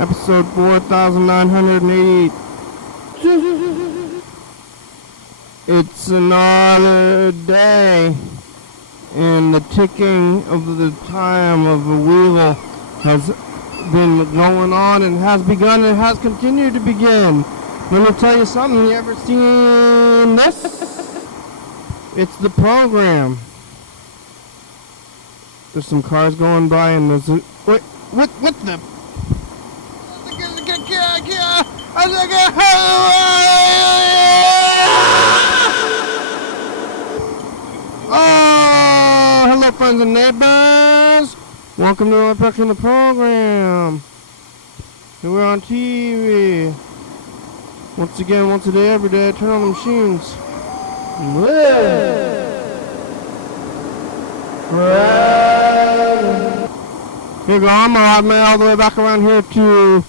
Episode 4988. It's another day, and the ticking of the time of the wheel has been going on and has begun and has continued to begin. Let me tell you something. You ever seen this? It's the program. There's some cars going by and there's a... Wait, what the... Oh, hello friends and neighbors. Welcome to another production of the program. Here we're on TV. Once again, once a day, every day, turn on the machines. Here we go, I'm all the way back around here to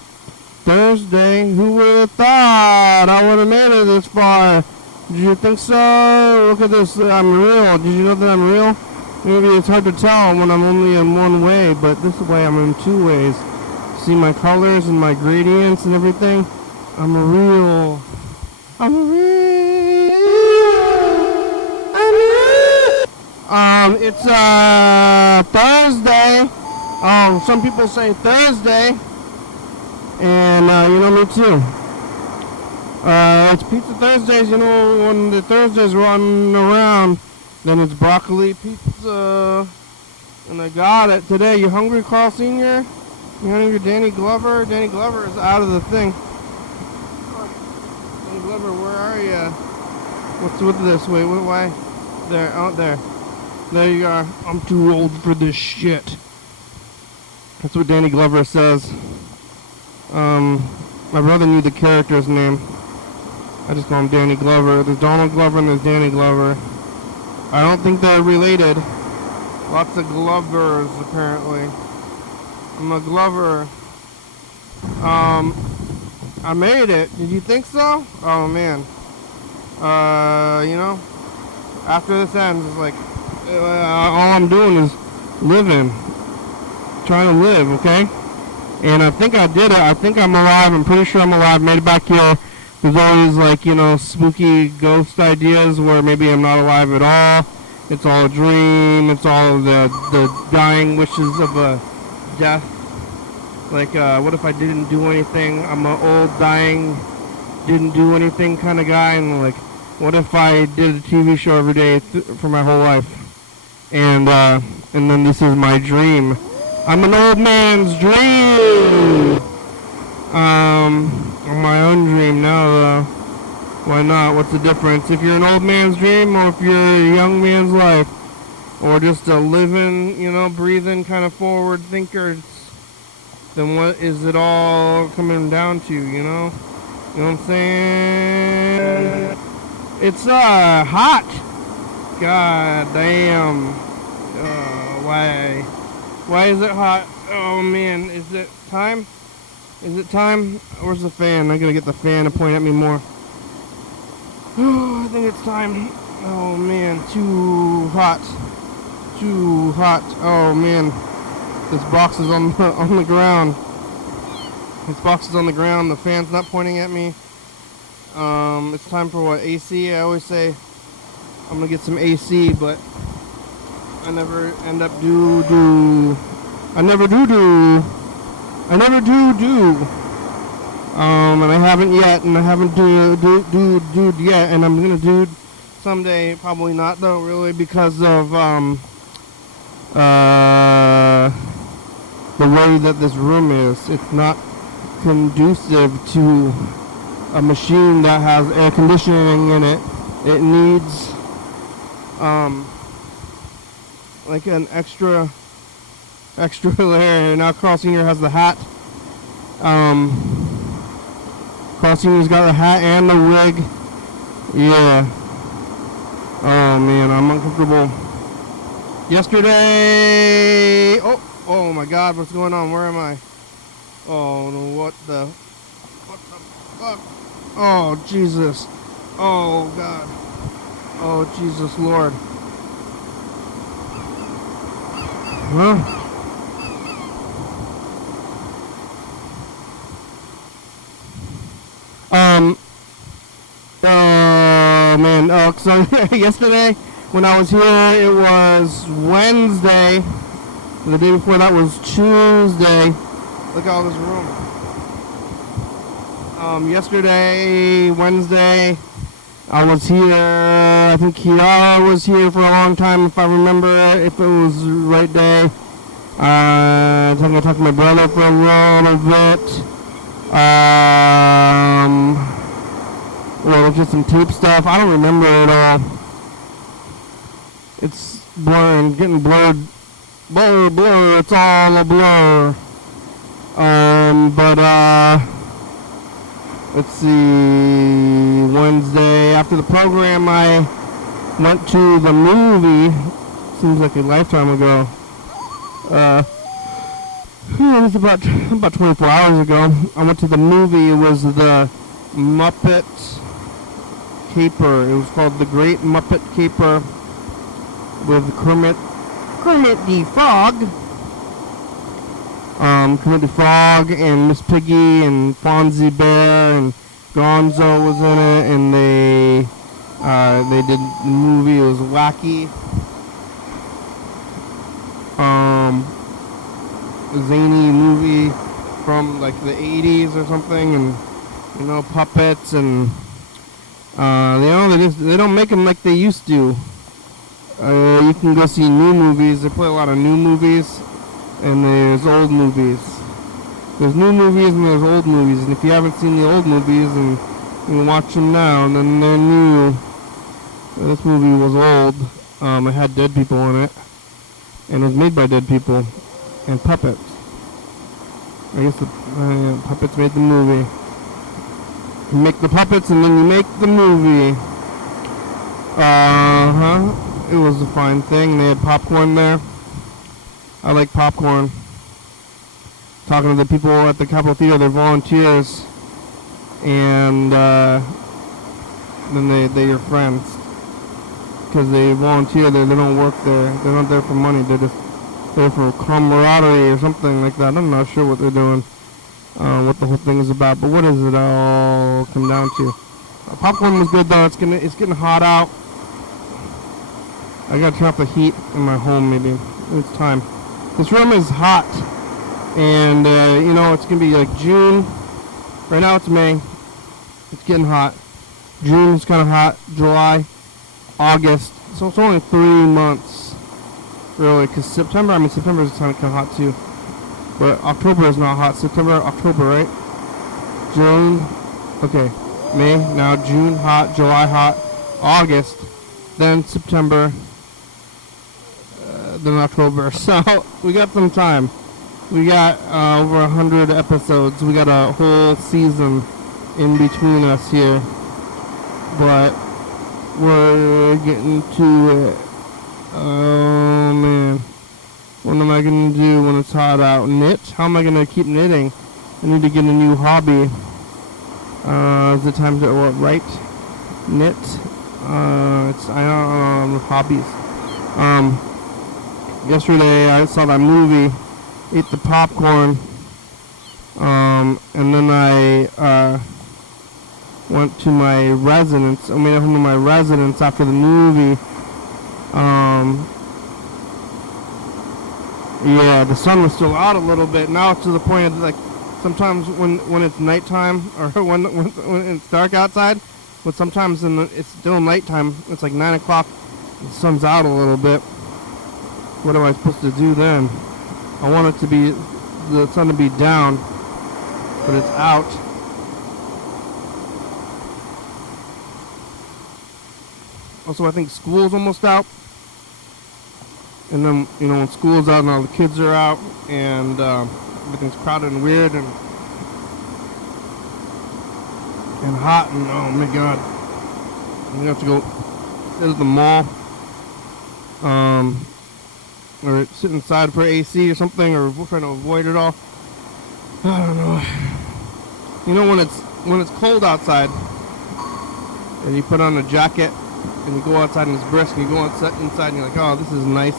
Thursday. Who would have thought I would have made it this far? Did you think so? Look at this, I'm real. Did you know that I'm real? Maybe it's hard to tell when I'm only in one way, but this way I'm in two ways. See my colors and my gradients and everything? I'm a real. It's Thursday. Some people say Thursday. And, me too. It's Pizza Thursdays, when the Thursdays run around, then it's broccoli pizza. And I got it today. You hungry, Carl Sr.? You hungry, Danny Glover? Danny Glover is out of the thing. Danny Glover, where are you? What's with this? Wait, why? There, out there. There you are. I'm too old for this shit. That's what Danny Glover says. My brother knew the character's name. I just call him Danny Glover. There's Donald Glover and there's Danny Glover. I don't think they're related. Lots of Glovers, apparently. I'm a Glover. I made it. Did you think so? Oh, man. After this ends, it's like, all I'm doing is living. Trying to live, okay? And I think I did it. I think I'm alive. I'm pretty sure I'm alive. Made it back here. There's always spooky ghost ideas where maybe I'm not alive at all. It's all a dream. It's all the dying wishes of a death. What if I didn't do anything? I'm an old, dying, didn't do anything kind of guy. And what if I did a TV show every day for my whole life? And then this is my dream. I'm an old man's dream. My own dream now, though. Why not? What's the difference? If you're an old man's dream or if you're a young man's life? Or just a living, breathing kind of forward thinker, then what is it all coming down to, You know what I'm saying? It's, hot. God damn. Why? Why is it hot? Oh man, is it time? Is it time? Where's the fan? I gotta get the fan to point at me more. Oh, I think it's time. Oh man, too hot. Too hot. Oh man. This box is on the ground. This box is on the ground. The fan's not pointing at me. It's time for what? AC? I always say I'm gonna get some AC, but I never end up I never do. And I haven't yet, and I haven't do yet, and I'm gonna do someday. Probably not though, really, because of the way that this room is. It's not conducive to a machine that has air conditioning in it. It needs an extra layer. Now Carl Sr. has the hat. Carl Sr.'s got the hat and the wig. Yeah. Oh man, I'm uncomfortable. Yesterday. Oh my God, what's going on? Where am I? Oh no, what the fuck? Oh Jesus. Oh God. Oh Jesus Lord. Well, Oh man, so yesterday when I was here, it was Wednesday. The day before that was Tuesday. Look at all this room. Yesterday, Wednesday, I was here. I think Kiara was here for a long time, if I remember, if it was the right day. I think I talked to my brother for a little bit. Well, just some tape stuff. I don't remember it all. It's blurring, getting blurred. Blur, it's all a blur. Let's see, Wednesday, after the program, I went to the movie. Seems like a lifetime ago. It was about 24 hours ago. I went to the movie. It was the Muppet Caper. It was called The Great Muppet Caper with Kermit the Frog. Kermit the Frog and Miss Piggy and Fonzie Bear and Gonzo was in it, and they did the movie. It was wacky. Zany movie from like the 80s or something, and puppets, and they don't make them like they used to. You can go see new movies. They play a lot of new movies, and there's old movies. There's new movies and there's old movies, and if you haven't seen the old movies and you watch them now, then they're new. This movie was old. It had dead people in it, and it was made by dead people and puppets. I guess the puppets made the movie. You make the puppets and then you make the movie. It was a fine thing. They had popcorn there. I like popcorn. Talking to the people at the Capitol Theater, they're volunteers, and then they're your friends because they volunteer there. They don't work there. They're not there for money. They're just there for camaraderie or something like that. I'm not sure what they're doing, what the whole thing is about. But what does it all come down to? Popcorn was good though. It's getting hot out. I gotta turn off the heat in my home. Maybe it's time. This room is hot, and it's gonna be like June. Right now it's May. It's getting hot. June is kind of hot. July, August. So it's only 3 months, really. Because September is kind of hot too. But October is not hot. September, October, right? June. Okay. May. Now June hot. July hot. August. Then September. Then October. So we got some time. We got over 100 episodes. We got a whole season in between us here. But we're getting to it. Oh man. What am I going to do when it's hot out? Knit? How am I going to keep knitting? I need to get a new hobby. Is it time to write? Knit? I don't know, hobbies. Yesterday I saw that movie, ate the popcorn, and then I went to my residence. I made it home to my residence after the movie. Yeah, the sun was still out a little bit. Now it's to the point of like sometimes when it's nighttime or when it's dark outside, but sometimes it's still nighttime. It's like 9 o'clock. The sun's out a little bit. What am I supposed to do then? I want the sun to be down, but it's out. Also, I think school's almost out. And then, when school's out and all the kids are out and everything's crowded and weird and hot and oh my god. We have to go to the mall. Or sit inside for AC or something, or we're trying to avoid it all. I don't know. When it's cold outside, and you put on a jacket, and you go outside and it's brisk, and you go inside and you're like, oh, this is nice.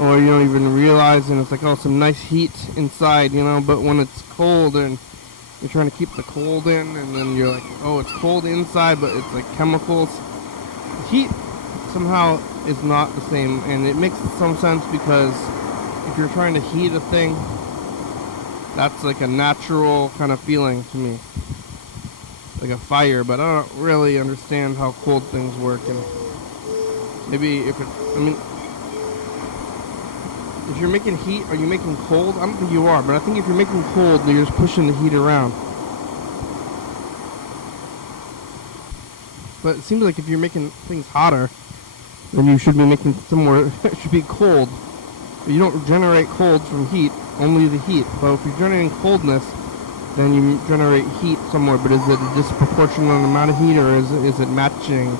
Or you don't even realize, and it's like, oh, some nice heat inside, but when it's cold and you're trying to keep the cold in, and then you're like, oh, it's cold inside, but it's like chemicals. Heat somehow is not the same, and it makes some sense because if you're trying to heat a thing, that's like a natural kind of feeling to me, like a fire. But I don't really understand how cold things work, and maybe if it, I mean, if you're making heat, are you making cold? I don't think you are, but I think if you're making cold, you're just pushing the heat around. But it seems like if you're making things hotter, then you should be making somewhere, it should be cold. But you don't generate cold from heat, only the heat. But if you're generating coldness, then you generate heat somewhere. But is it a disproportionate amount of heat, or is it matching?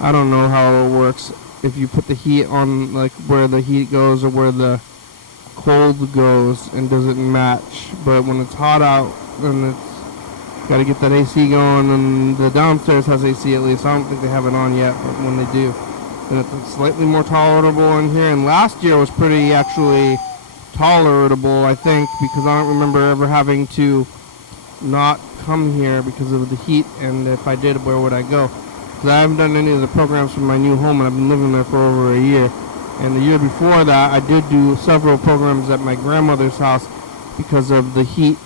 I don't know how it works. If you put the heat on, like, where the heat goes or where the cold goes, and does it match? But when it's hot out, then it's got to get that AC going, and the downstairs has AC at least. I don't think they have it on yet, but when they do, then it's slightly more tolerable in here. And last year was pretty actually tolerable, I think, because I don't remember ever having to not come here because of the heat, and if I did, where would I go? I haven't done any of the programs from my new home, and I've been living there for over a year. And the year before that, I did do several programs at my grandmother's house because of the heat.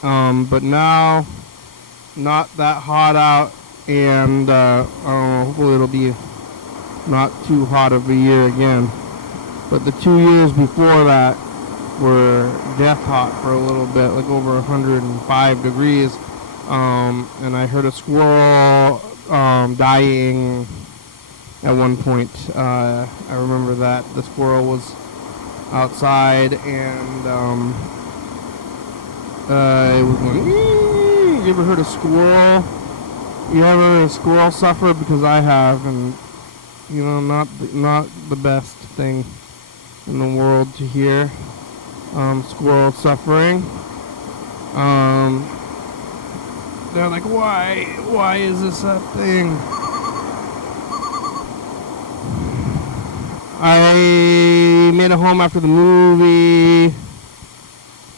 But now, not that hot out, and I don't know, hopefully it'll be not too hot of a year again. But the 2 years before that were death hot for a little bit, like over 105 degrees. And I heard a squirrel dying at one point. I remember that the squirrel was outside, and it was going, you ever heard a squirrel? You ever heard a squirrel suffer? Because I have, and you know, not the best thing in the world to hear. Squirrel suffering. They're like, why is this a thing? I made it home after the movie.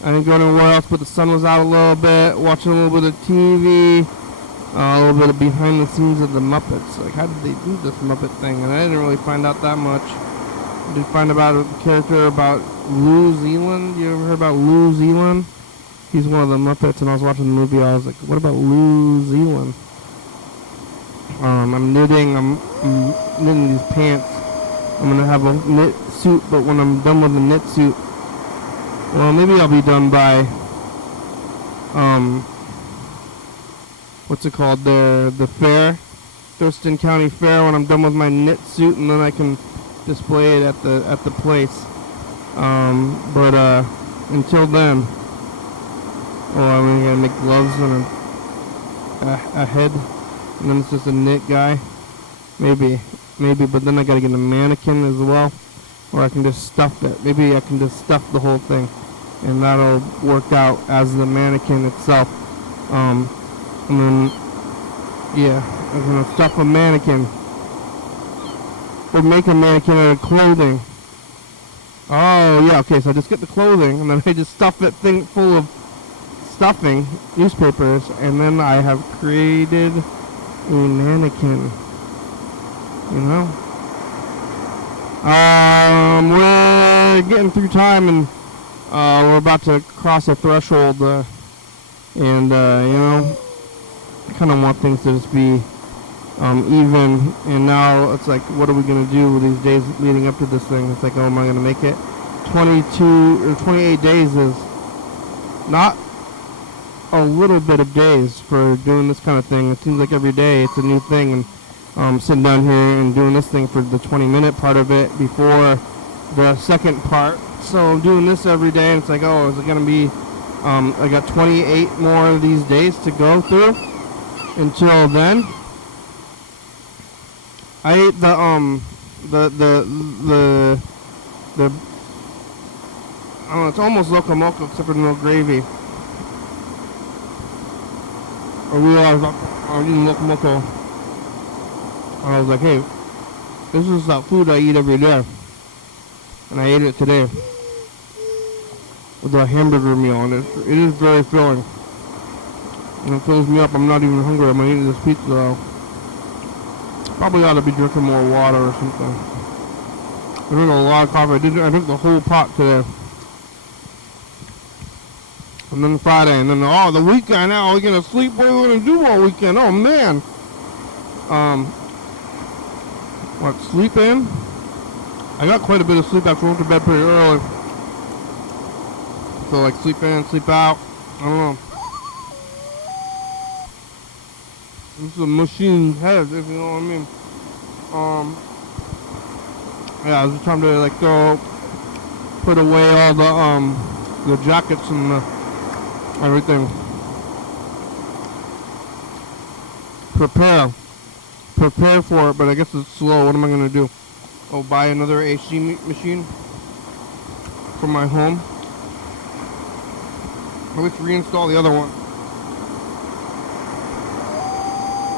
I didn't go anywhere else, but the sun was out a little bit, watching a little bit of TV, a little bit of behind the scenes of the Muppets. Like, how did they do this Muppet thing? And I didn't really find out that much. I did find about a character about Lou Zealand. You ever heard about Lou Zealand? He's one of the Muppets, and I was watching the movie. I was like, what about Lou Zealand? I'm knitting these pants. I'm going to have a knit suit, but when I'm done with the knit suit, well, maybe I'll be done by, what's it called there? The fair, Thurston County Fair, when I'm done with my knit suit, and then I can display it at the place. But until then, well, I'm gonna make gloves and a head, and then it's just a knit guy. Maybe, but then I gotta get a mannequin as well, or I can just stuff it. Maybe I can just stuff the whole thing, and that'll work out as the mannequin itself. And then, yeah, I'm gonna stuff a mannequin, or make a mannequin out of clothing. Oh, yeah, okay, so I just get the clothing, and then I just stuff it thing full of stuffing, newspapers, and then I have created a mannequin. You know? We're getting through time, and we're about to cross a threshold, and you know, I kind of want things to just be even, and now it's like, what are we going to do with these days leading up to this thing? It's like, oh, am I going to make it? 22 or 28 days is not a little bit of days for doing this kind of thing. It seems like every day it's a new thing, and sitting down here and doing this thing for the 20-minute part of it before the second part. So I'm doing this every day, and it's like, oh, is it going to be, I got 28 more of these days to go through until then. I ate the I don't know, it's almost Loco Moco except for no gravy. I realized I was eating Loco Moco, and I was like, hey, this is that food I eat every day, and I ate it today with a hamburger meal, and it is very filling. And it fills me up. I'm not even hungry. I'm gonna eat this pizza though. Probably ought to be drinking more water or something. I drink a lot of coffee. I drink the whole pot today. And then Friday, and then the weekend now. We're gonna sleep. What are we gonna do all weekend? Oh man. What, sleep in? I got quite a bit of sleep after I went to bed pretty early. So like sleep in, sleep out. I don't know. This is a machine head, if you know what I mean. Yeah, it's time to like go put away all the jackets and everything. Prepare for it, but I guess it's slow. What am I gonna do? Oh, buy another AC machine for my home. At least reinstall the other one.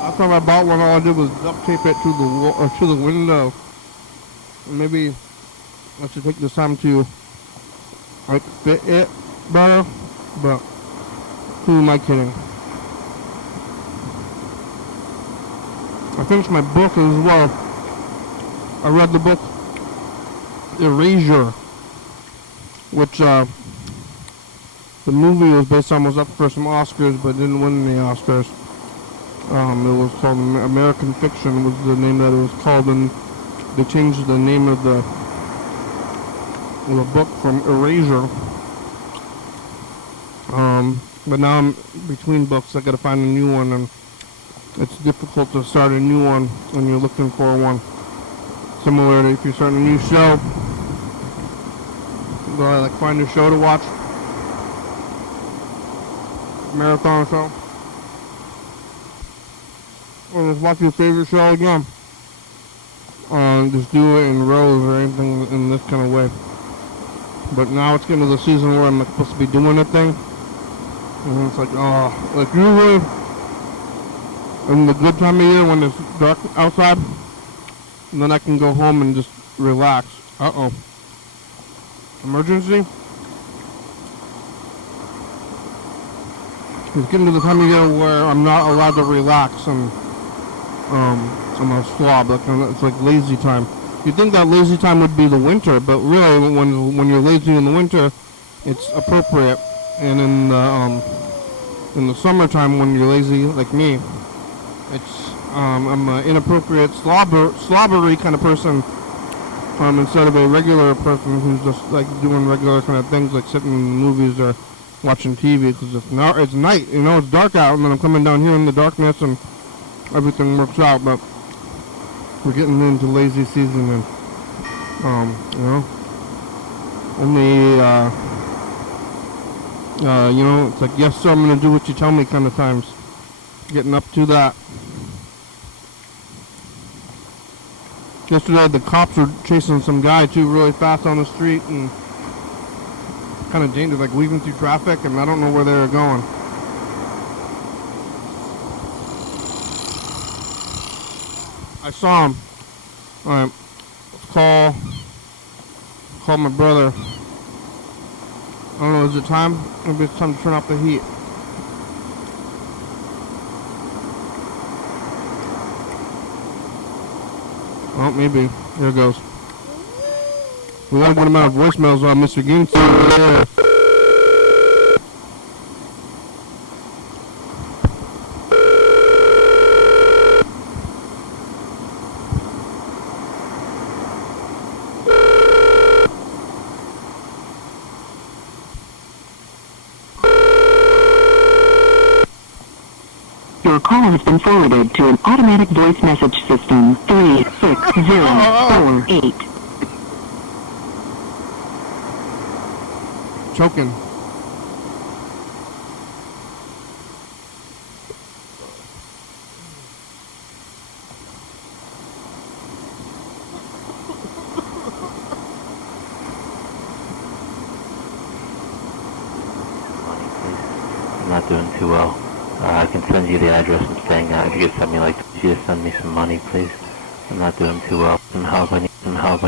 Last time I bought one, all I did was duct tape it to the wall or to the window. And maybe I should take this time to like fit it better. But who am I kidding? I finished my book as well. I read the book Erasure, which the movie was based on, was up for some Oscars but didn't win any Oscars. It was called American Fiction was the name that it was called, and they changed the name of the book from Erasure. But now I'm between books. I gotta find a new one, and it's difficult to start a new one when you're looking for one. Similar to if you're starting a new show, go like find a show to watch, marathon show, or just watch your favorite show again. Just do it in rows or anything in this kind of way. But now it's getting to the season where I'm supposed to be doing a thing, and it's like, oh, like usually in the good time of year when it's dark outside, and then I can go home and just relax. Uh-oh. Emergency? It's getting to the time of year where I'm not allowed to relax, and I'm a slob. It's like lazy time. You'd think that lazy time would be the winter, but really when you're lazy in the winter, it's appropriate. And in the summertime when you're lazy like me, it's I'm an inappropriate slobbery kind of person, instead of a regular person who's just like doing regular kind of things like sitting in movies or watching TV, because it's night, you know, it's dark out, and then I'm coming down here in the darkness and everything works out. But we're getting into lazy season, and you know, only you know, it's like, yes sir, I'm gonna do what you tell me kind of times. Getting up to that. Yesterday the cops were chasing some guy too really fast on the street, and kind of dangerous, like weaving through traffic, and I don't know where they were going. I saw him. Alright, let's call my brother. I don't know, is it time? Maybe it's time to turn off the heat. Oh, maybe. There it goes. We won't put him out of voicemails on Mr. Ginsey. Yeah. Your call has been forwarded to an automatic voice message system. 36048. Choking. I'm not doing too well. I can send you the address I'm staying at. If you could send me like, you to send me some money, please. I'm not doing too well. Some help. I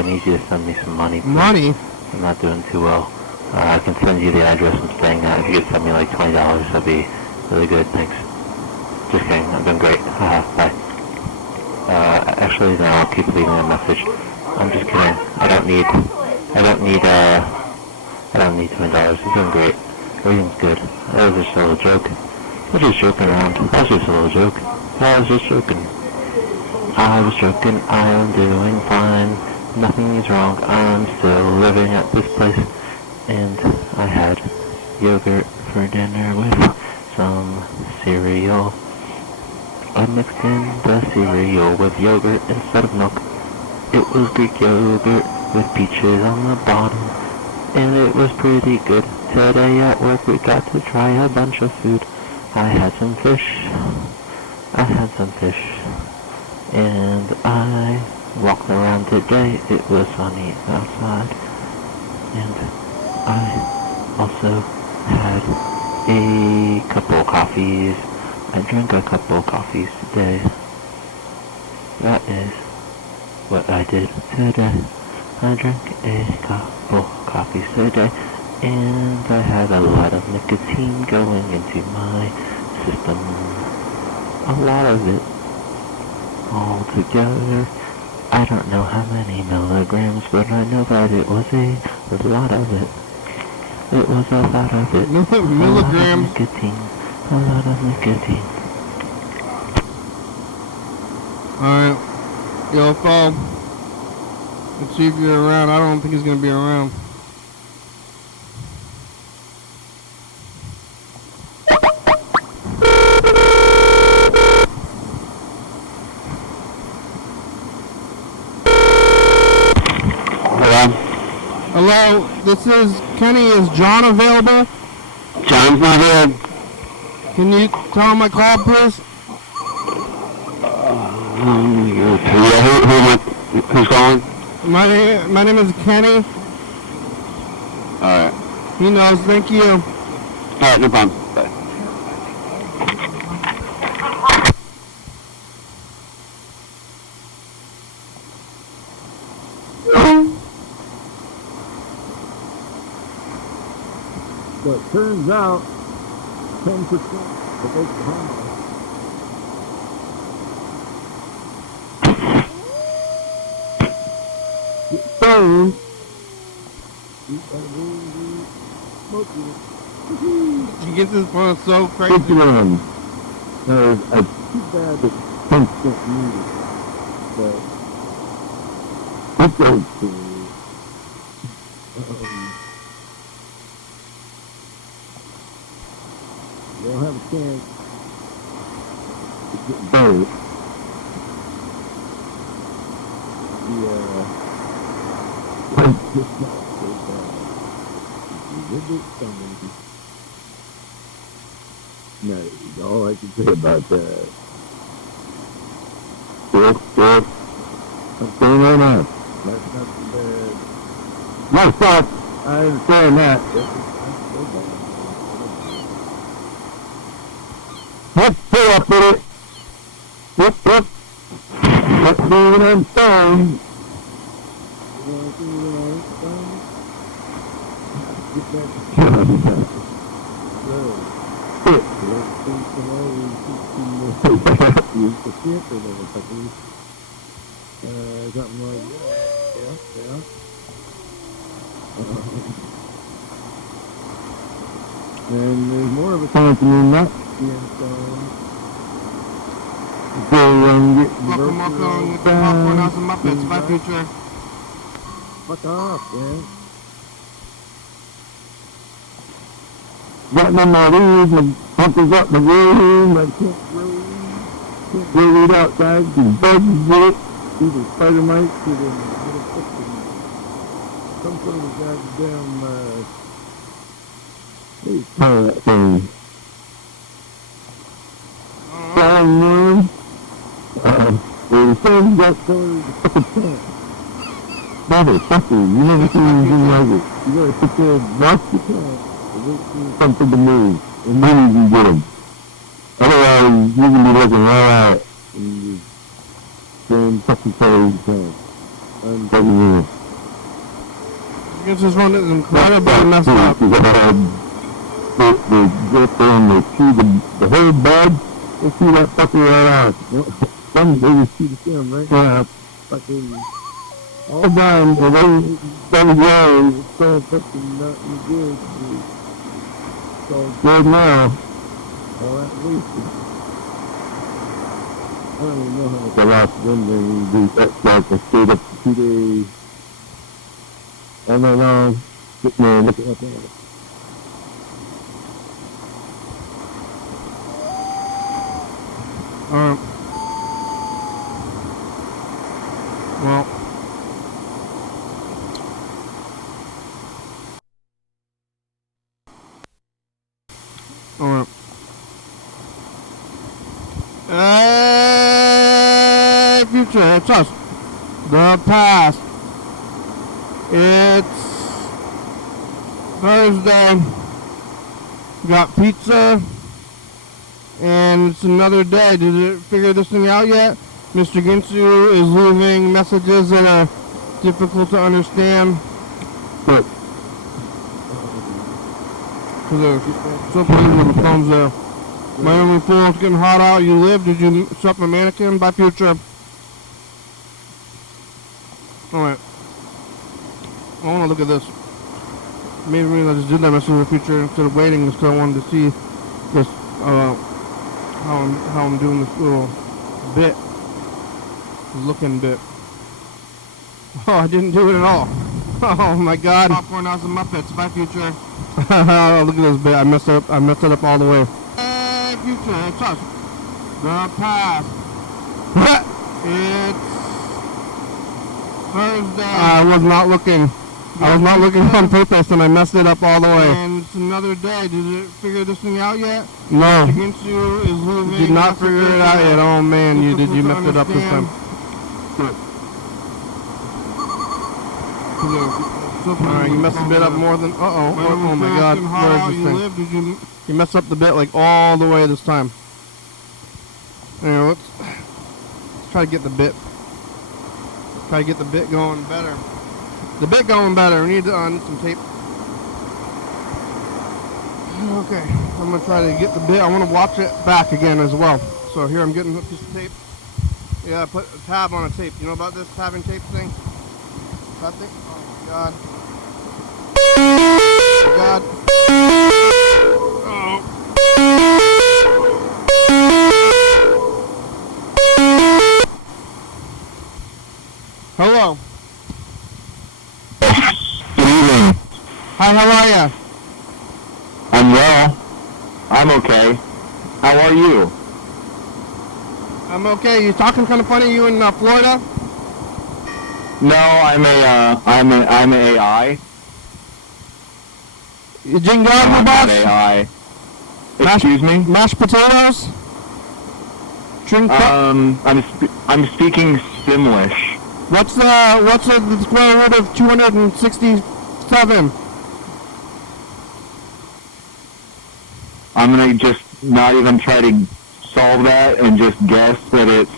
need you to send me some money, please. Money? I'm not doing too well. I can send you the address I'm staying at. If you could send me like $20, that'd be really good. Thanks. Just kidding, I'm doing great. Haha, bye. Actually, no, I'll keep leaving a message. I'm just kidding. I don't need $20. I'm doing great. Everything's good. That was just a little joke. I was just joking around. That was just a little joke. I was just joking. I was joking. I am doing fine. Nothing is wrong. I'm still living at this place. And I had yogurt for dinner with some cereal. I mixed in the cereal with yogurt instead of milk. It was Greek yogurt with peaches on the bottom. And it was pretty good. Today at work we got to try a bunch of food. I had some fish. And I walked around today. It was sunny outside. And I also had a couple coffees. I drank a couple coffees today. That is what I did today. I drank a couple coffees today, and I had a lot of nicotine going into my system. A lot of it all together. I don't know how many milligrams, but I know that it was a lot of it. It was a lot of it. Milligrams. A lot of nicotine. Alright. Yo, call. Let's see if you're around. I don't think he's gonna be around. Hello, this is Kenny. Is John available? John's not here. Can you tell him I called, please? Who's calling? My name is Kenny. Alright. He knows. Thank you. Alright, no problem. Bye. So it turns out 10% of Oklahoma get stoned. He gets his phone so crazy. There's a too bad that 10% needed, but it's okay. They'll have a chance to get both. It's just not so bad. If you live it, somebody. No, that's all I can say about that. Good. What's going on? That's not too bad. My fault. I understand that. Let's pull up with it. Yep. Let's move it on stone. Something like that. Yeah. And there's more of a chance in that being stone. Welcome along with the popcorn house and Muppets. Bye, future. Fuck off, man. Got in my room, my uncle's up my room, I can't really eat outside, because bugs get it. Either spider mites or the little fucking some sort of goddamn that thing. Flying room. The sun got the fucking tent. Motherfucker, you never seen anything like it. You gotta sit there and watch the tent and wait for something to move, and then you can get them. Otherwise, you can be looking right out and you same fucking color you can. Unbelievable. I guess this one is incredibly messed up. The grip on the tree, the whole bud, You see that fucking right on. Some babies see the film, right? Yeah. Fucking all done, and then some young, it's so fucking not good. Dude. So good now. All that wasted. I don't even know how much I lost one day. You do that like I stayed up for 2 days. All night long, sitting there looking up at it. Well, alright. Hey, future, it's us. The past. It's Thursday. We got pizza. And it's another day. Did you figure this thing out yet? Mr. Ginsu is leaving messages that are difficult to understand. But Because there's so many little phones there. My only phone, it's getting hot out. You live? Did you shop my mannequin? Bye, future. Alright. I want to look at this. Maybe I just did that message in the future instead of waiting, because I wanted to see this, how I'm doing this little bit. Looking bit. Oh, I didn't do it at all. Oh my god. Popcorn has some Muppets. Bye, future. Look at this bit. I messed it up all the way. Hey, future, it's us. The past. It's Thursday. I was not looking on purpose, and I messed it up all the way. And it's another day. Did you figure this thing out yet? No. Ginsu is leaving. Did not figure it out yet. Oh man, you messed it up this time. Alright, you messed the bit up more than... oh my god, where is this thing? You messed up the bit like all the way this time. Anyway, let's try to get the bit. Try to get the bit going better. The bit going better. We need some tape. Okay, I'm going to try to get the bit. I want to watch it back again as well. So here I'm getting a piece of tape. Yeah, I put a tab on a tape. You know about this tab and tape thing? That thing? Oh my god. Oh my god. Oh. Hello. good evening. Hi, how are ya? I'm well. I'm okay. How are you? I'm okay. You talking kind of funny? You in Florida? No, I'm an AI. You jingle I'm your not boss? AI. Excuse me? Mashed potatoes? Drink I'm speaking Simlish. What's the square root of 267? I'm gonna just not even try to solve that and just guess that it's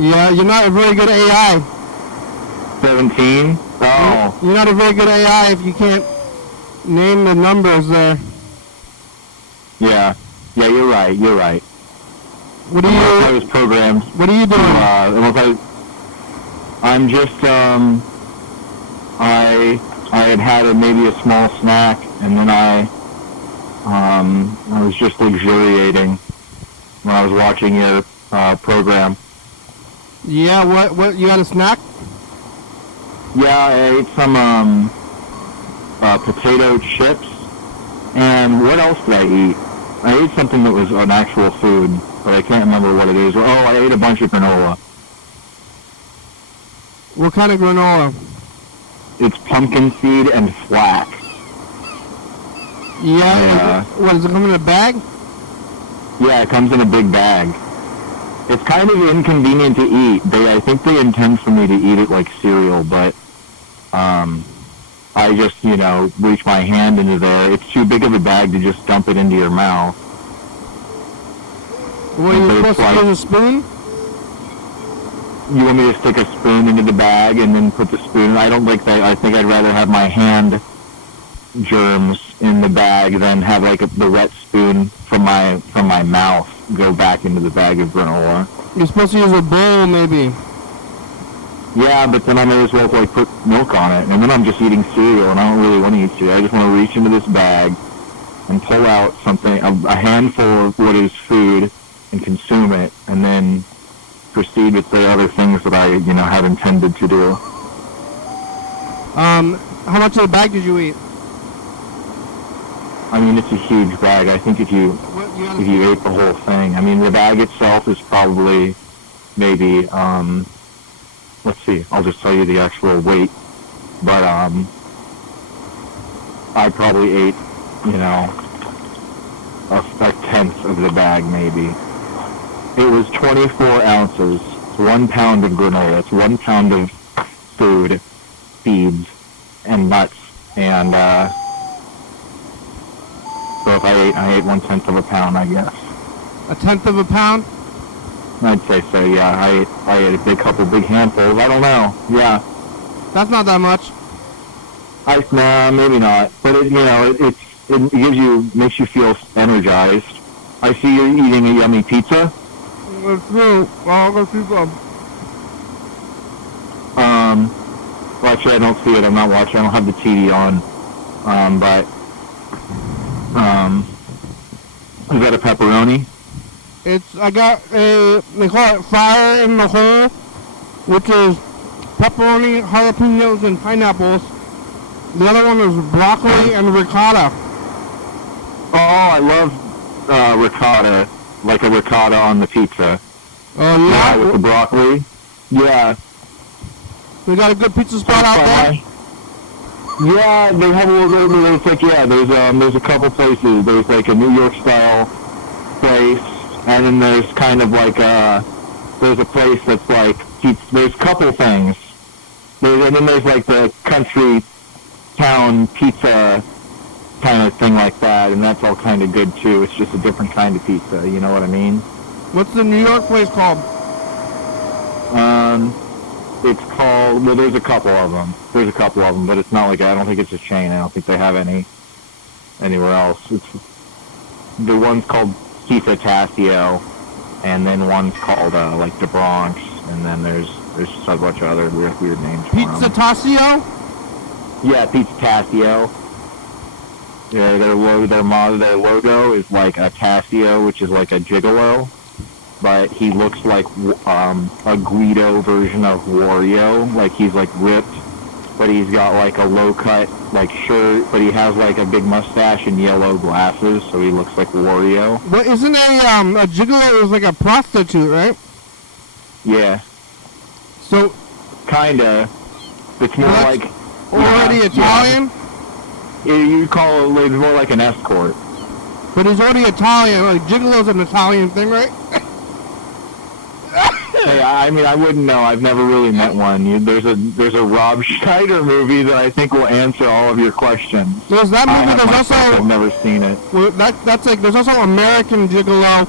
Yeah, you're not a very good AI. 17. Oh. You're not a very good AI if you can't name the numbers there. Yeah. Yeah, you're right. What are Unless I you? was programmed. What are you doing? I'm just I had maybe a small snack, and then I was just luxuriating when I was watching your program. Yeah, what you got a snack? Yeah, I ate some potato chips, and what else did I eat? I ate something that was an actual food, but I can't remember what it is. Oh, I ate a bunch of granola. What kind of granola? It's pumpkin seed and flax. Yeah. What, does it come in a bag? Yeah, it comes in a big bag. It's kind of inconvenient to eat. I think they intend for me to eat it like cereal, but I just, reach my hand into there. It's too big of a bag to just dump it into your mouth. What, are you supposed to use a spoon? You want me to stick a spoon into the bag and then put the spoon? I don't like that. I think I'd rather have my hand germs in the bag, then have like the wet spoon from my mouth go back into the bag of granola. You're supposed to use a bowl, maybe. Yeah, but then I may as well like put milk on it, and then I'm just eating cereal, and I don't really want to eat cereal. I just want to reach into this bag and pull out something, a handful of what is food, and consume it, and then proceed with the other things that I, have intended to do. How much of the bag did you eat? I mean, it's a huge bag. I think if you ate the whole thing, I mean, the bag itself is probably maybe, let's see, I'll just tell you the actual weight, but I probably ate, a tenth of the bag maybe. It was 24 ounces. It's 1 pound of granola. It's 1 pound of food, seeds, and nuts. And so if I ate 1/10 of a pound, I guess. A tenth of a pound? I'd say so. Yeah, I ate a couple big handfuls. I don't know. Yeah. That's not that much. Nah, maybe not. But it makes you feel energized. I see you're eating a yummy pizza. It's true. Well, I'll go see some. Well, actually, I don't see it. I'm not watching. I don't have the TV on. Is that a pepperoni? I got they call it Fire in the Hole, which is pepperoni, jalapenos, and pineapples. The other one is broccoli and ricotta. Oh, I love ricotta, like a ricotta on the pizza. Yeah? With the broccoli. Yeah. We got a good pizza spot out there? Yeah, they have a little bit, there's a couple places. There's like a New York style place, and then there's kind of like there's a place that's like, there's a couple things. And then there's like the country town pizza kind of thing like that, and that's all kind of good too. It's just a different kind of pizza, you know what I mean? What's the New York place called? It's called, well, there's a couple of them. But it's not like, I don't think it's a chain. I don't think they have any anywhere else. The one's called Pizza Tasio, and then one's called like the Bronx, and then there's just a bunch of other weird names. Pizza Tasio? Yeah, Pizza Tasio. Yeah, their logo is like a Tasio, which is like a gigolo, but he looks like a Guido version of Wario. Like he's like ripped, but he's got like a low cut like shirt, but he has like a big mustache and yellow glasses, so he looks like Wario. But isn't a gigolo is like a prostitute, right? Yeah. So kinda. It's more like already Italian. Yeah, you call it it's more like an escort. But he's already Italian. Like gigolo's an Italian thing, right? Hey, I mean, I wouldn't know. I've never really met one. There's a Rob Schneider movie that I think will answer all of your questions. There's that movie. There's also I've never seen it. Well, that's like there's also American Gigolo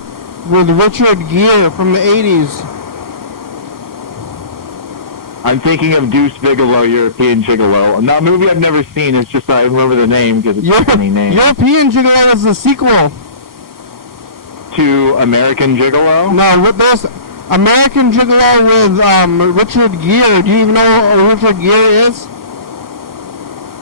with Richard Gere from the 80s. I'm thinking of Deuce Bigelow, European Gigolo. And that movie I've never seen. It's just I remember the name because it's a funny name. European Gigolo is the sequel to American Gigolo. No, there's American Gigolo with Richard Gere. Do you even know who Richard Gere is?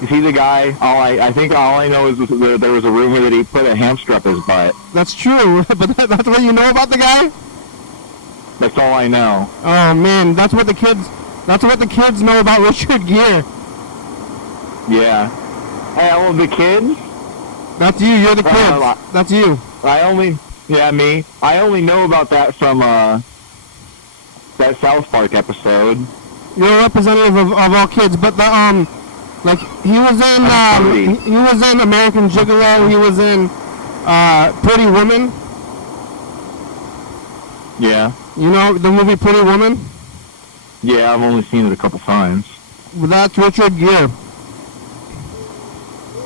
Is he the guy? I think all I know is there was a rumor that he put a hamster up his butt. That's true, but that's what you know about the guy? That's all I know. Oh man, that's what the kids know about Richard Gere. Yeah. Hey, all of the kids? That's you. You're the kids. That's you. Me. I only know about that from that South Park episode. You're a representative of all kids, but the like he was in American Gigolo. He was in Pretty Woman. Yeah. You know the movie Pretty Woman? Yeah, I've only seen it a couple times. Well, that's Richard Gere.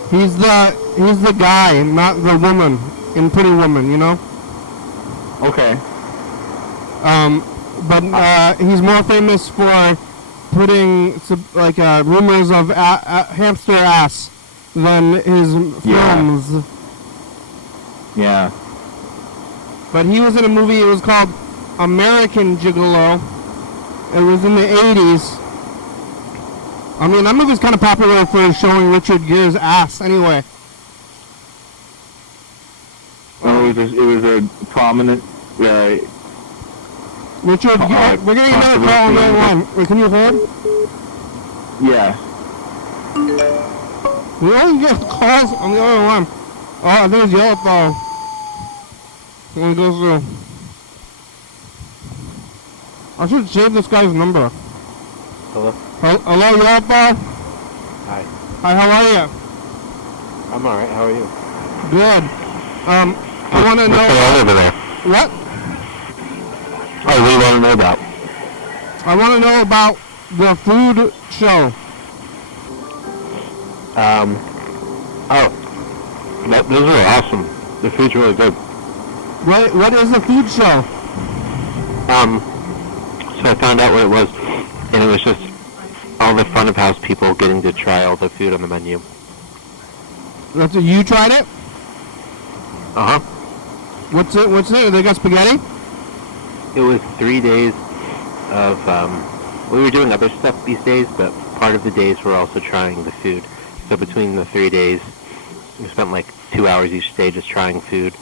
He's the guy, not the woman in Pretty Woman, you know? Okay. But he's more famous for putting like rumors of hamster ass than his films. Yeah. But he was in a movie, it was called American Gigolo. It was in the 80s. I mean, that movie's kind of popular for showing Richard Gere's ass anyway. Oh, it was a prominent, Richard Gere, we're getting another call on the other line. Wait, can you hold? yeah. We always get calls on the other line. Oh, I think it's Yellow Ball. When it goes through. I should save this guy's number. Hello? Hello, Yellow Ball? Hi. Hi, how are you? I'm alright, how are you? Good. I want to know... over there? What? Oh, what do you want to know about? I want to know about the food show. Those are awesome. The food's really good. What is the food show? So I found out what it was, and it was just all the front of house people getting to try all the food on the menu. That's it. You tried it? Uh-huh. What's it? They got spaghetti? It was 3 days of, we were doing other stuff these days, but part of the days we're also trying the food. So between the 3 days, we spent like 2 hours each day just trying food.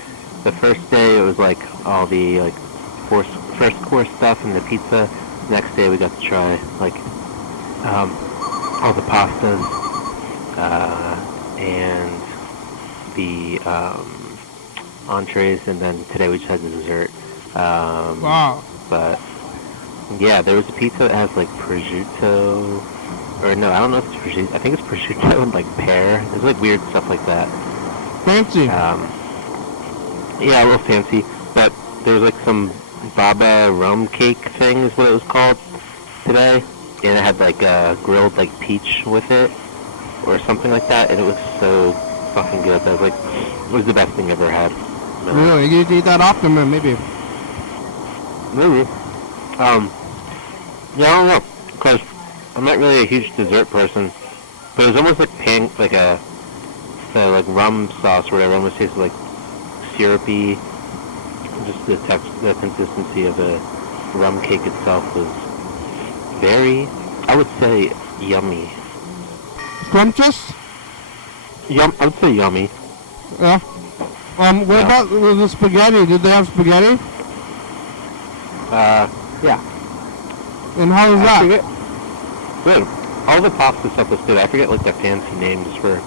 The first day it was like all the like first course stuff and the pizza. Next day we got to try like all the pastas and the entrees, and then today we just had the dessert. Wow. But yeah, there was a pizza that has like prosciutto, or no, I don't know if it's prosciutto. I think it's prosciutto and like pear. There's like weird stuff like that. Fancy. Yeah, a little fancy. But there was like some baba rum cake thing is what it was called today, and it had like a grilled like peach with it or something like that, and it was so fucking good. That was like, it was the best thing I ever had. Really? You eat that often then, maybe? Maybe. Yeah, I don't know, because I'm not really a huge dessert person, but it was almost like the like rum sauce or whatever. It almost tasted like syrupy. Just the consistency of the rum cake itself was very, I would say, yummy. Scrumptious? I would say yummy. Yeah. What about the spaghetti? Did they have spaghetti? Yeah. And how was that? Good. All the pasta stuff was good. I forget like the fancy names for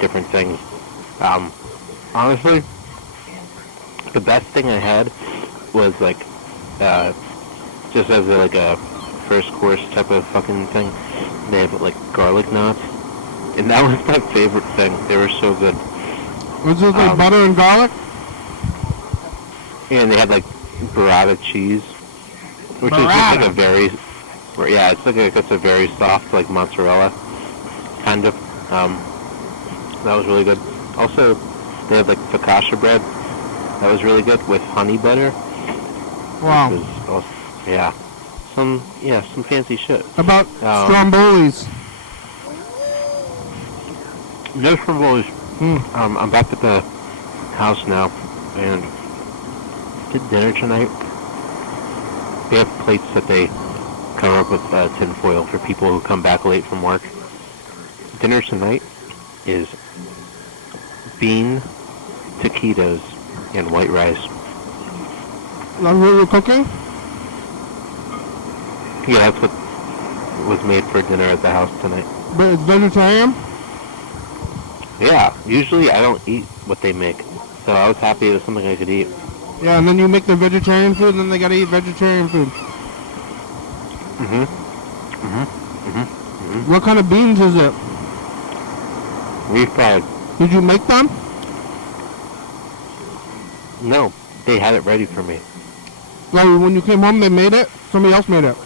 different things. Honestly, the best thing I had was like, just as like a first course type of fucking thing, they have like garlic knots, and that was my favorite thing. They were so good. Was it like butter and garlic? And they had like burrata cheese, which is just like a very, yeah, it's a very soft like mozzarella, kind of. That was really good. Also, they had like focaccia bread. That was really good with honey butter. Wow. Which was also, yeah, some fancy shit. About strombolis? No strombolis. I'm back at the house now, and did dinner tonight. They have plates that they cover up with tin foil for people who come back late from work. Dinner tonight is bean taquitos and white rice. That's what you're cooking? Yeah, that's what was made for dinner at the house tonight. But it's vegetarian? Yeah, usually I don't eat what they make, so I was happy it was something I could eat. Yeah, and then you make the vegetarian food, and then they gotta eat vegetarian food. What kind of beans is it? Refried. Did you make them? No, they had it ready for me. Like when you came home, they made it? Somebody else made it?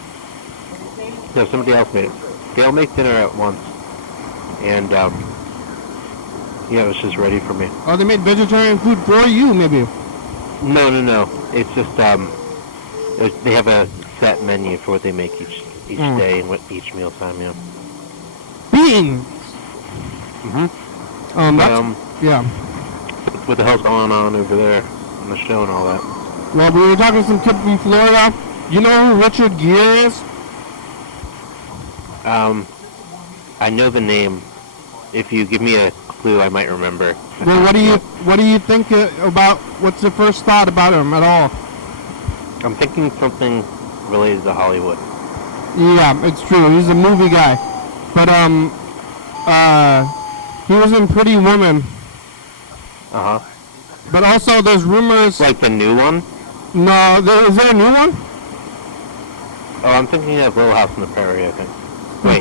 No, somebody else made it. They all make dinner at once, and yeah, it was just ready for me. Oh, they made vegetarian food for you, maybe? No. It's just they have a set menu for what they make each day and what each meal time. Yeah. Beans. That's, yeah. What the hell's going on over there on the show and all that? Well, we were talking to some kid from Florida. You know who Richard Gere is? I know the name. If you give me a clue, I might remember. Well, what do you think about? What's your first thought about him at all? I'm thinking something related to Hollywood. Yeah, it's true. He's a movie guy, but he was in Pretty Woman. Uh huh. But also, there's rumors. Like the new one? No, is there a new one? Oh, I'm thinking of Little House on the Prairie, I think. Wait.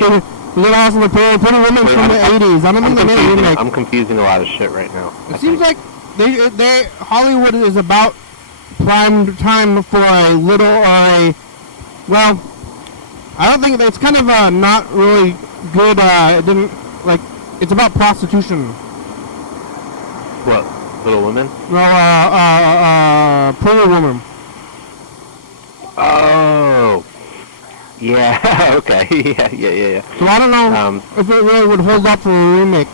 Little House on the Prairie, Pretty Woman from the 80s. I don't think they made a remake. I'm confusing a lot of shit right now. It seems like Hollywood is about prime time for a little, well, I don't think it's kind of not really good. It didn't like. It's about prostitution. What? Little Women? No, Pretty Woman. Oh. Yeah. Okay. Yeah. So I don't know if it really would hold up for a remake.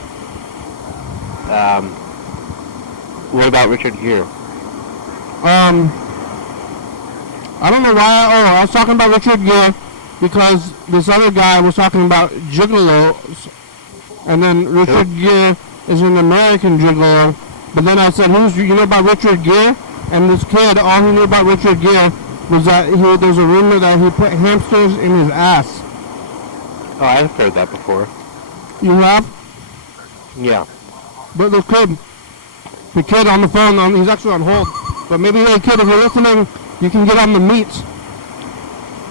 What about Richard Gere? I don't know why. I was talking about Richard Gere because this other guy was talking about gigolos, and then Richard Gere is an American gigolo. But then I said, you know about Richard Gere? And this kid, all he knew about Richard Gere was that there's a rumor that he put hamsters in his ass. Oh, I've heard that before. You have? Yeah. But the kid on the phone, he's actually on hold. But maybe, hey kid, if you're listening, you can get on the meet.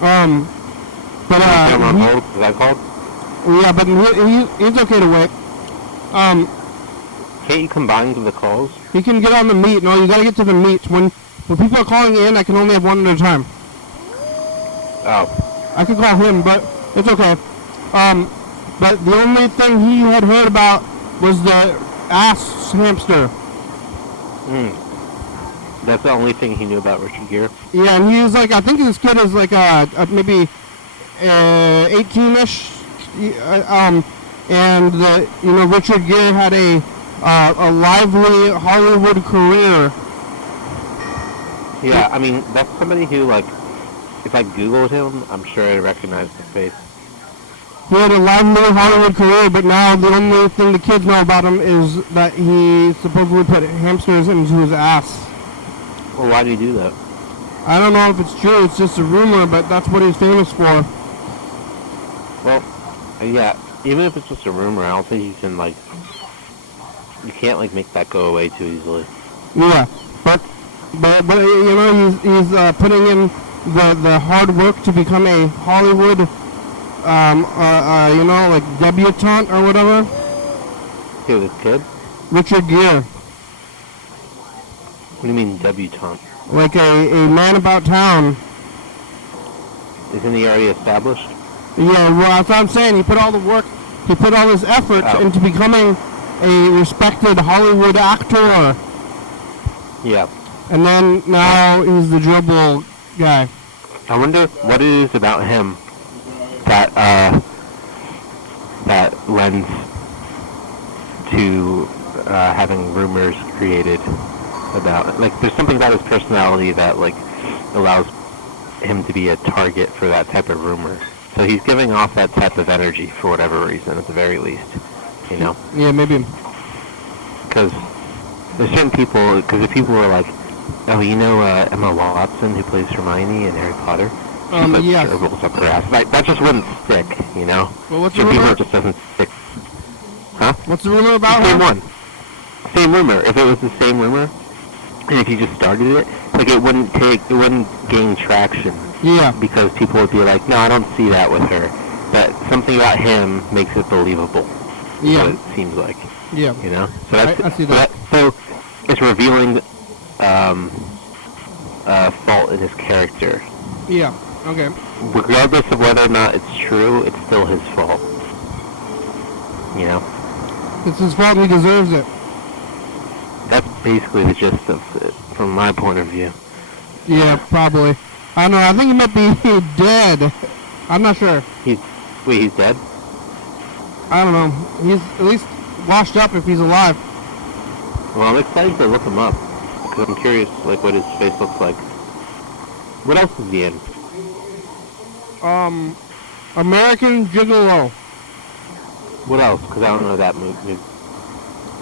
I'm on hold. Is that called? Yeah, but he's okay to wait. Can't you combine the calls? He can get on the meet. No, you gotta get to the meet. When people are calling in, I can only have one at a time. Oh. I could call him, but it's okay. But the only thing he had heard about was the ass hamster. That's the only thing he knew about Richard Gere? Yeah, and he was like, I think this kid is like maybe 18-ish. And Richard Gere had a lively Hollywood career. Yeah, I mean, that's somebody who, like, if I Googled him, I'm sure I'd recognize his face. He had a lively Hollywood career, but now the only thing the kids know about him is that he supposedly put hamsters into his ass. Well, why do you do that? I don't know if it's true, it's just a rumor, but that's what he's famous for. Well, yeah, even if it's just a rumor, I don't think you can, like, you can't, like, make that go away too easily. Yeah, but he's putting in the hard work to become a Hollywood, like debutante or whatever. Who, this kid? Richard Gere. What do you mean debutante? Like a man about town. Isn't he already established? Yeah, well, that's what I'm saying. He put all the work, he put all his effort into becoming a respected Hollywood actor. Yeah. And then now he's the dribble guy. I wonder what it is about him that lends to having rumors created about, like, there's something about his personality that, like, allows him to be a target for that type of rumor. So he's giving off that type of energy for whatever reason, at the very least, you know? Yeah, maybe. Because there's certain people, because if people are like, oh, you know Emma Watson, who plays Hermione in Harry Potter? Yes. Gerbils up her ass. Like, that just wouldn't stick, you know? Well, what's the People, rumor? it just doesn't stick. Huh? What's the rumor about Same him? one. Same rumor. If it was the same rumor, and if you just started it, like, it wouldn't gain traction. Yeah. Because people would be like, no, I don't see that with her. But something about him makes it believable. Yeah. What it seems like. Yeah. You know? So that's, I see that. So it's revealing fault in his character. Yeah. Okay. Regardless of whether or not it's true, it's still his fault. You know? It's his fault and he deserves it. That's basically the gist of it, from my point of view. Yeah, probably. I don't know. I think he might be dead. I'm not sure. He's dead? I don't know. He's at least washed up if he's alive. Well, I'm excited to look him up because I'm curious, like, what his face looks like. What else is he in? American Gigolo. What else? Because I don't know that movie.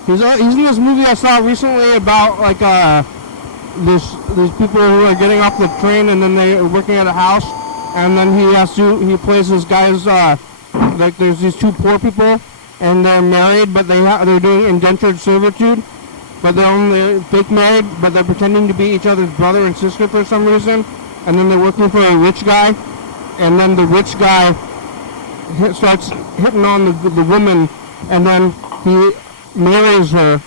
He's in this movie I saw recently about like these people who are getting off the train and then they are working at a house, and then he plays this guy's like there's these two poor people and they're married but they're doing indentured servitude, but they're fake married but they're pretending to be each other's brother and sister for some reason, and then they're working for a rich guy, and then the rich guy starts hitting on the woman, and then he marries her,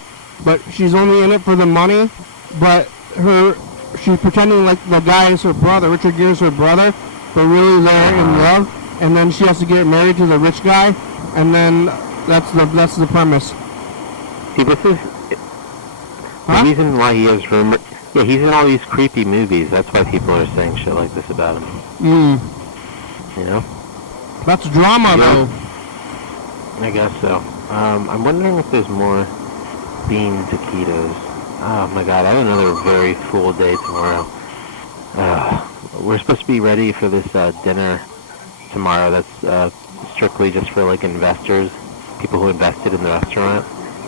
but she's only in it for the money, but she's pretending like the guy is her brother, Richard Gere is her brother, but really they're in love, and then she has to get married to the rich guy, and then that's the premise. See, this is the reason why he has rumor. Yeah, he's in all these creepy movies. That's why people are saying shit like this about him. You know? That's drama, though. I guess so. I'm wondering if there's more bean taquitos. Oh my god, I have another very full day tomorrow. We're supposed to be ready for this dinner tomorrow that's strictly just for like investors, people who invested in the restaurant.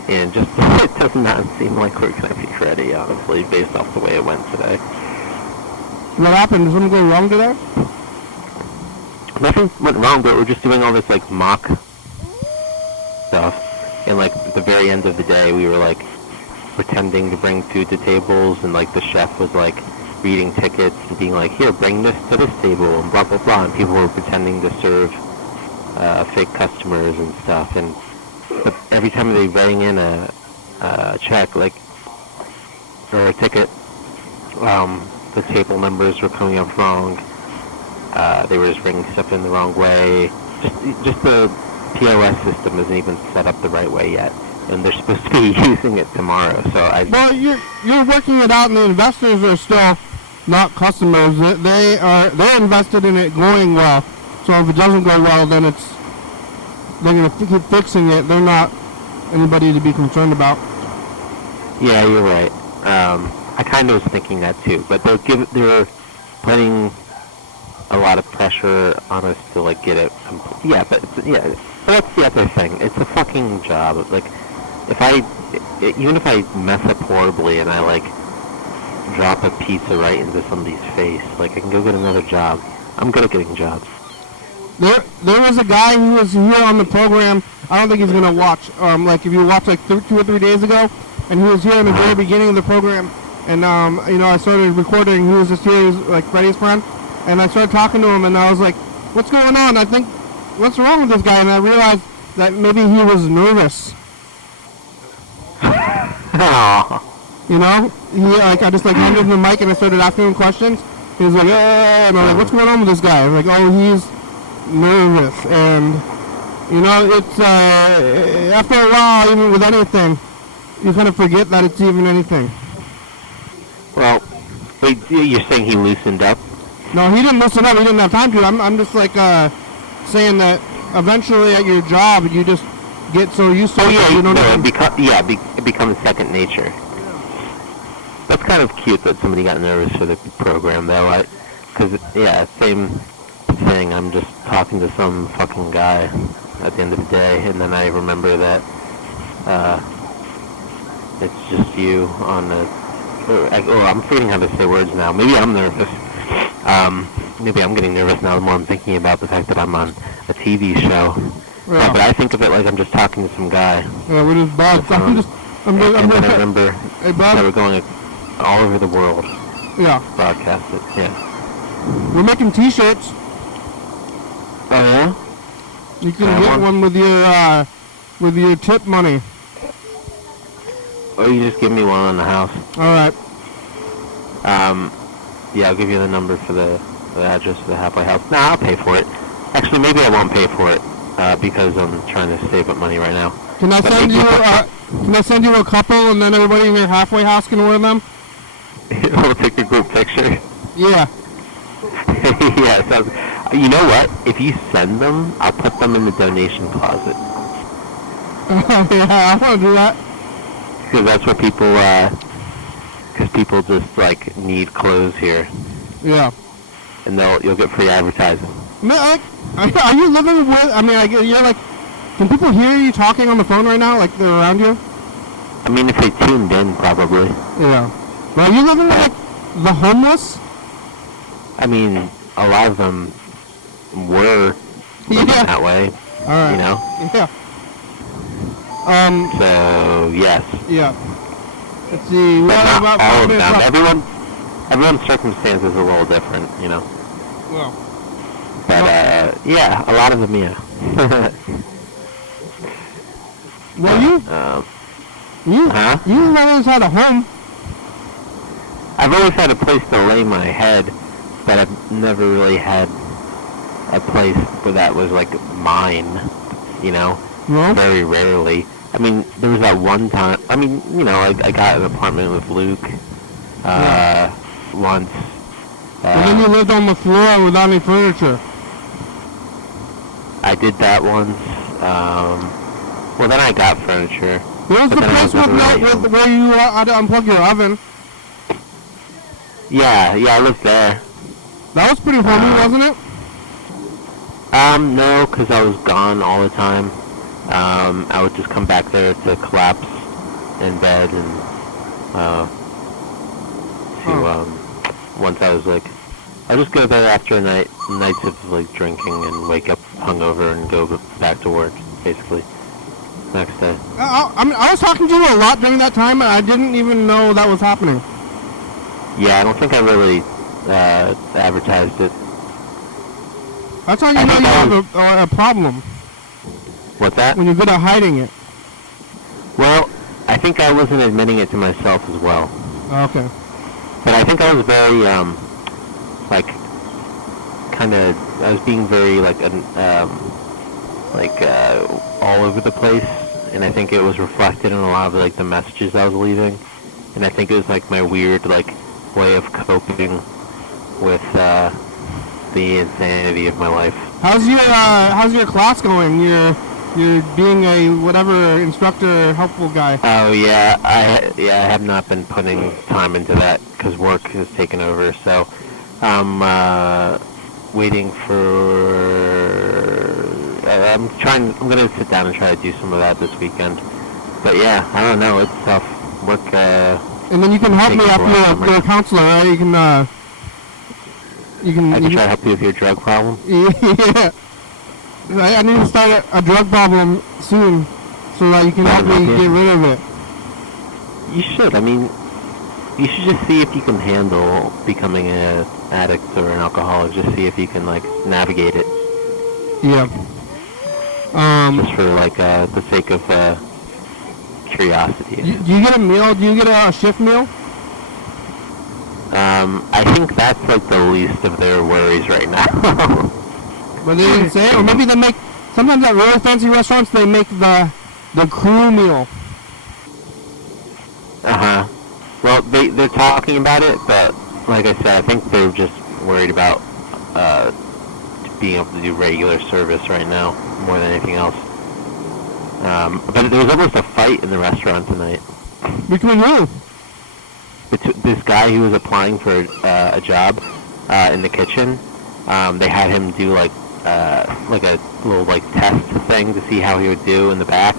And just it does not seem like we're going to be ready, honestly, based off the way it went today. What happened? Did something go wrong today? Nothing went wrong, but we're just doing all this like mock stuff. And like at the very end of the day, we were like pretending to bring food to tables, and like the chef was like reading tickets and being like, "Here, bring this to this table," and blah blah blah. And people were pretending to serve fake customers and stuff. And but every time they rang in a check, like or a ticket, the table numbers were coming up wrong. They were just bringing stuff in the wrong way. Just the POS system isn't even set up the right way yet, and they're supposed to be using it tomorrow. So Well, you're working it out, and the investors are still not customers. They're invested in it going well. So if it doesn't go well, then they're gonna keep fixing it. They're not anybody to be concerned about. Yeah, you're right. I kind of was thinking that too, but they're putting a lot of pressure on us to like get it. But that's the other thing. It's a fucking job. Like, even if I mess up horribly and I like drop a pizza right into somebody's face, like I can go get another job. I'm good at getting jobs. There was a guy who was here on the program. I don't think he's gonna watch. Like if you watch like 2 or 3 days ago, and he was here in the very beginning of the program, and I started recording. He was just here, he was like Freddie's friend, and I started talking to him, and I was like, "What's going on? I think what's wrong with this guy?" And I realized that maybe he was nervous. You know, I just like handed him the mic and I started asking him questions. He was like, and I'm like, "What's going on with this guy?" I was like, "Oh, he's nervous." And you know, it's after a while, even with anything, you kind of forget that it's even anything. Well, wait, you're saying he loosened up? No, he didn't loosen up. He didn't have time to. I'm just like saying that eventually at your job you just get so used to it. You don't it becomes second nature. That's kind of cute that somebody got nervous for the program, though. Because same thing. I'm just talking to some fucking guy at the end of the day, and then I remember that it's just you on the. I'm forgetting how to say words now. Maybe I'm nervous. Maybe I'm getting nervous now the more I'm thinking about the fact that I'm on a TV show. Yeah, but I think of it like I'm just talking to some guy. Yeah, we're just buds. And then I remember that we're going all over the world. Yeah. Broadcast it. Yeah. We're making T-shirts. Oh yeah. You can get one with your tip money. Oh, you just give me one on the house. All right. Yeah, I'll give you the number for the address for the halfway house. Nah, I'll pay for it. Actually, maybe I won't pay for it because I'm trying to save up money right now. Can I send you a couple, and then everybody in your halfway house can wear them? We'll take a group picture. Yeah. Yeah. So, you know what? If you send them, I'll put them in the donation closet. Yeah, I want to do that. Because that's what people, because people just, like, need clothes here. Yeah. And you'll get free advertising. Man, like, are you living with, I mean, like, you're like, can people hear you talking on the phone right now, like they're around you? I mean, if they tuned in, probably. Yeah. Well, are you living with, like, the homeless? I mean, a lot of them were living that way, All right. you know? Yeah. So, yes. Yeah. Let's see. But not about all of them. Everyone's circumstances are a little different, you know? Well. But, yeah, a lot of them, yeah. Well, you've always had a home. I've always had a place to lay my head, but I've never really had a place where that was, like, mine, you know? No? Very rarely. I mean, there was that one time, I mean, you know, I got an apartment with Luke, once. And then you lived on the floor without any furniture. I did that once. Well, then I got furniture. Where was the place where you had to unplug your oven? Yeah, I lived there. That was pretty homey, wasn't it? No, because I was gone all the time. I would just come back there to collapse in bed and, once I was like, I'll just go there after nights of like drinking and wake up hungover and go back to work, basically, next day. I was talking to you a lot during that time, and I didn't even know that was happening. Yeah, I don't think I really advertised it. That's how you know you have a problem. What's that? When you're good at hiding it. Well, I think I wasn't admitting it to myself as well. Okay. But I think I was very, like, I was being very, like, all over the place, and I think it was reflected in a lot of, like, the messages I was leaving, and I think it was, like, my weird, like, way of coping with, the insanity of my life. How's your class going? You're being a whatever instructor, helpful guy. Oh yeah, I have not been putting time into that because work has taken over. So I'm waiting for. I'm gonna sit down and try to do some of that this weekend. But yeah, I don't know. It's tough. Work. And then you can help me after you're a counselor, right? You can. I can try to help you with your drug problem. Yeah. I need to start a drug problem soon, so that you can help me get rid of it. You should. I mean, you should just see if you can handle becoming an addict or an alcoholic. Just see if you can, like, navigate it. Yeah. Just for, like, the sake of curiosity. Do you get a meal? Do you get a shift meal? I think that's, like, the least of their worries right now. But they didn't say it? Or maybe they make, sometimes at really fancy restaurants, they make the crew meal. Uh-huh. Well, they're talking about it, but like I said, I think they're just worried about being able to do regular service right now more than anything else. But there was almost a fight in the restaurant tonight. Between who? This guy who was applying for a job in the kitchen. They had him do like a little like test thing to see how he would do in the back.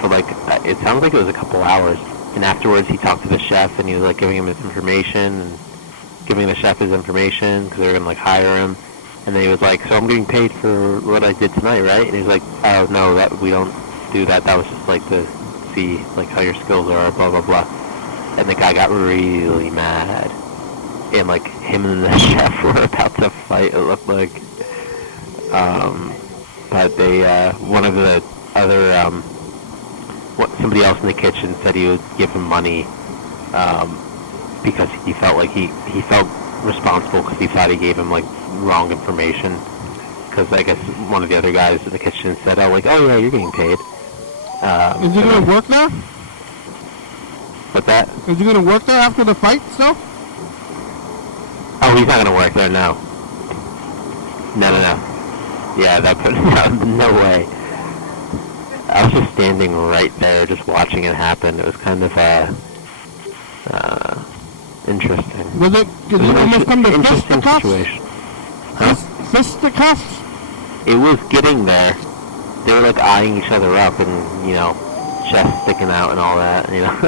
For like it sounds like it was a couple hours. And afterwards, he talked to the chef, and he was like giving him his information and giving the chef his information because they were gonna like hire him. And then he was like, "So I'm getting paid for what I did tonight, right?" And he's like, "Oh no, that we don't do that. That was just like to see like how your skills are, blah blah blah." And the guy got really mad. And like him and the chef were about to fight, it looked like. But they, one of the other, somebody else in the kitchen said he would give him money, because he felt like he felt responsible because he thought he gave him like wrong information. Because I guess one of the other guys in the kitchen said, "Oh, like, oh yeah, you're getting paid." Is he gonna work there? What's that? Is he gonna work there after the fight still? Oh, he's not gonna work there, no. No. Yeah, that could, no way. I was just standing right there, just watching it happen. It was kind of interesting. Was it? Did it almost come to Interesting fisticuffs? situation. Huh? Fisticuffs? It was getting there. They were like eyeing each other up, and chest sticking out and all that. Yeah.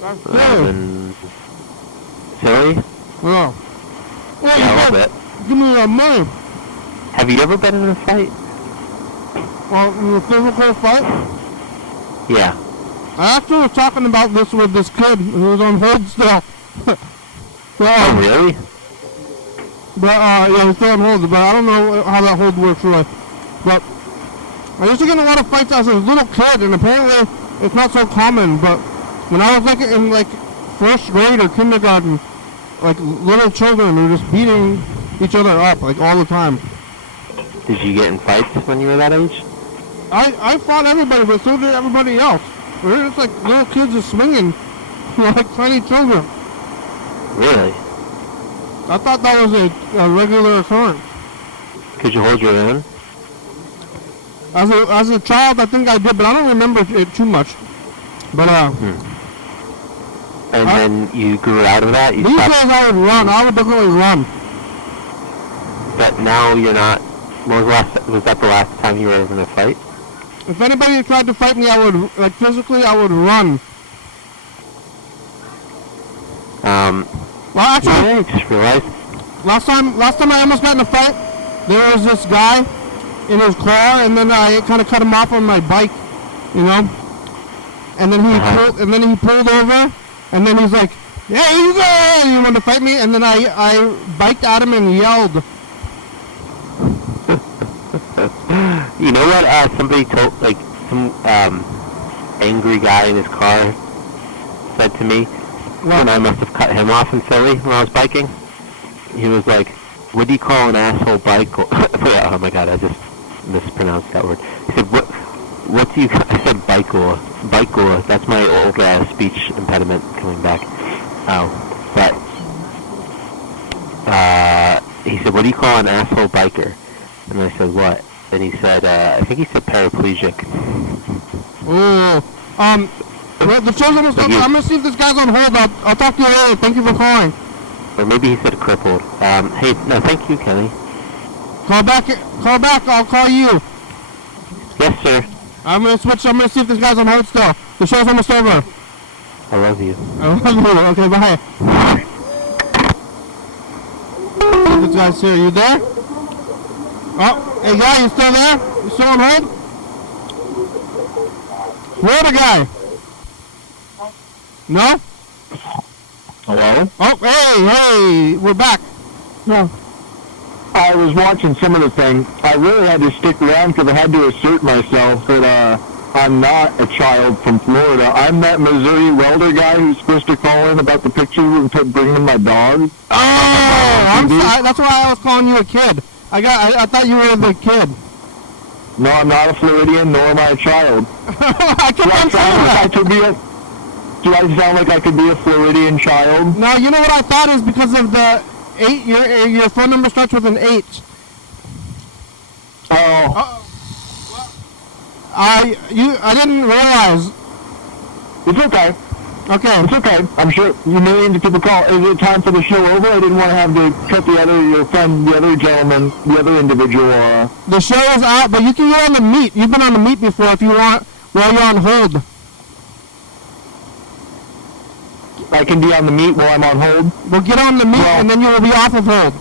That's silly. And silly? Yeah. Well, Yeah, a little bit. give me that money. Have you ever been in a fight? Well, in a physical fight? Yeah. I actually was talking about this with this kid who was on hold still. Oh, really? But, yeah, he's still on hold, but I don't know how that hold works really. But I used to get in a lot of fights as a little kid, and apparently it's not so common, but when I was in first grade or kindergarten, little children were just beating each other up, all the time. Did you get in fights when you were that age? I fought everybody, but so did everybody else. We were just little kids just swinging like tiny children. Really? I thought that was a regular occurrence. Could you hold your own? As a child, I think I did, but I don't remember it too much. But And then you grew out of that? You these stopped, days I would run. I would definitely run. but now you're not... Was that the last time you were ever in a fight? If anybody tried to fight me, I would physically I would run. Well, actually, Yeah, I just realized. last time I almost got in a fight, there was this guy in his car, and then I kind of cut him off on my bike, and then he pulled over, and then he's like, "Hey, you go!" You want to fight me? And then I biked at him and yelled. You know what somebody told, some angry guy in his car said to me? And I must have cut him off in Philly when I was biking. He was like, "What do you call an asshole biker?" Oh my god, I just mispronounced that word. He said, what do you... I said biker. Biker. That's my old speech impediment coming back. But he said, "What do you call an asshole biker?" And I said, "What?" And he said, I think he said paraplegic. Oh, well, the show's almost over. I'm gonna see if this guy's on hold. I'll talk to you later. Thank you for calling. Or maybe he said crippled. Hey, no, thank you, Kenny. Call back. I'll call you. Yes, sir. I'm gonna switch. I'm gonna see if this guy's on hold still. The show's almost over. I love you. Okay, bye. This guy's here. You there? Oh, hey guy, you still there? You still on hold? Where the guy? No? Hello? Oh, hey, we're back. Yeah. I was watching some of the thing. I really had to stick around because I had to assert myself that I'm not a child from Florida. I'm that Missouri welder guy who's supposed to call in about the picture and bringing in my dog. Oh, I'm sorry. That's why I was calling you a kid. I thought you were the kid. No, I'm not a Floridian, nor am I a child. I kept on saying that. Do I sound like I could be a Floridian child? No, you know what I thought is because of the 8. Your phone number starts with an 8. Oh. I didn't realize. It's okay. Okay. It's okay. I'm sure millions of people call. Is it time for the show over? I didn't want to have to cut your friend, the other gentleman, the other individual. The show is out, but you can get on the meet. You've been on the meet before if you want, while you're on hold. I can be on the meet while I'm on hold? Well, get on the meet, and then you will be off of hold.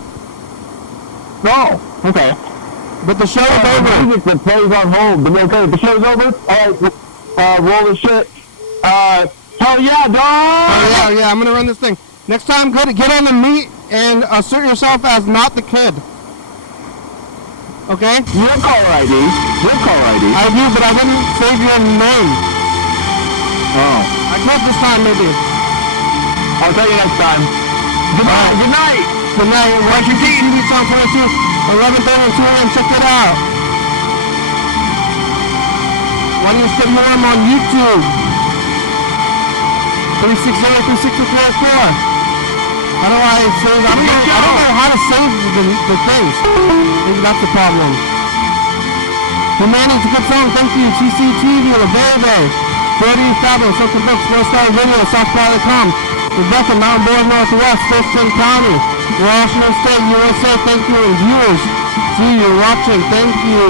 No. Okay. But the show is The over. music that plays on hold. But okay, the show's over? Alright, roll the shit. Hell yeah, dog! Oh, yeah, I'm gonna run this thing. Next time, get on the meet and assert yourself as not the kid. Okay? You have caller ID. I do, but I didn't save your name. Oh. I could this time, maybe. I'll tell you next time. Good night. Good night. Good night. Watch your TV song 22, 11:30 and 2 a.m. Check it out. Why don't you stay warm on YouTube? 360-364. How do I save? I don't know how to save the things. Maybe that's the problem. Humanity to good song, thank you. TCTV, Baby. 30 Fathom, Social Books, 4-star video, Southfly.com. Rebecca, Mountain Board, Northwest, Thurston County, Washington State, USA, thank you. And viewers, see you watching, thank you.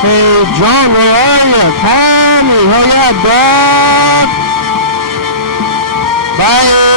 Hey, John, where are you? Call me. Hell yeah, dog. Bye.